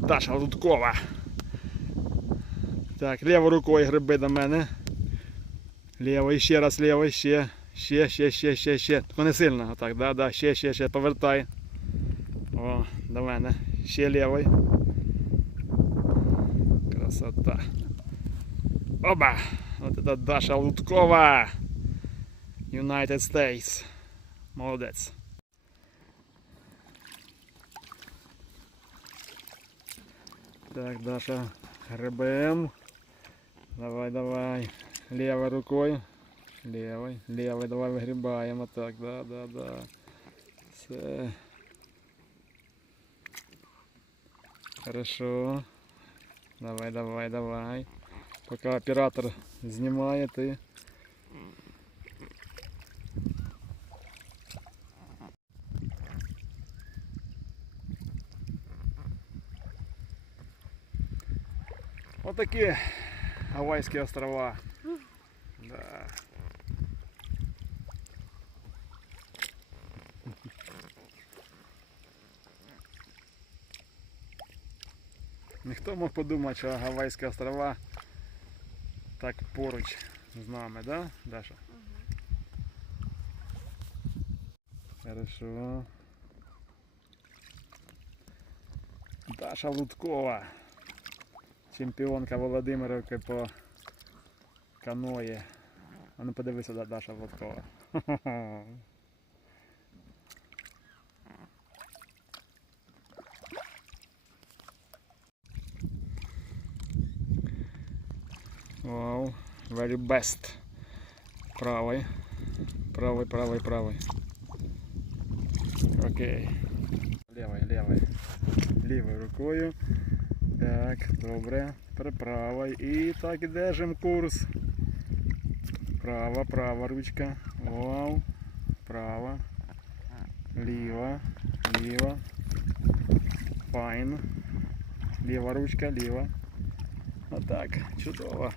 Даша Рудкова. Так, лівою рукою гриби до мене. Лівою, ще раз лівою, ще. Ще, ще, ще, ще, ще. Тільки не сильно. Отак, да, да, ще, ще, ще. Повертай. О, до мене. Ще лівою. Красота. Оба! Вот это Даша Луткова. United States. Молодець. Так, Даша, гребем. Давай, давай. Левой рукой. Левой, левой, давай выгребаем. Вот так, да, да, да. Все. Хорошо. Давай, давай, давай. Пока оператор знімає, ти. Отакі Гавайські острова. Да. Ніхто мог подумати, що Гавайські острова так поруч з нами, да, Даша? Хорошо. Даша Луткова. Чемпіонка Володимировки по каної. А ну подивися, да, Даша Луткова. Вау, very best. Правий. Правий, правий, правий. Окей. Лівою, лівою. Лівою рукою. Так, добре. Тепер правою. І так і держим курс. Права, права ручка. Вау. Права. Ліва. Ліва. Файн. Ліва ручка, ліва. Отак, чудово.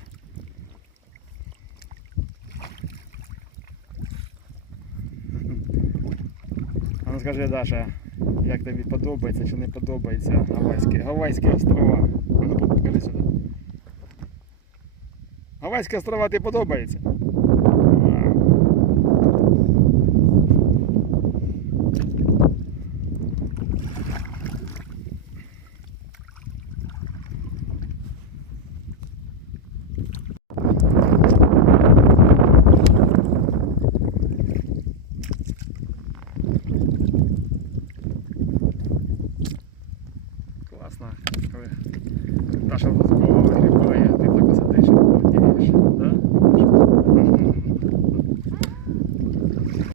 А ну скажи, Даша, Як тобі подобається чи не подобається Гавайські, Гавайські острова? Ну покажи сюди. Гавайські острова тобі подобається?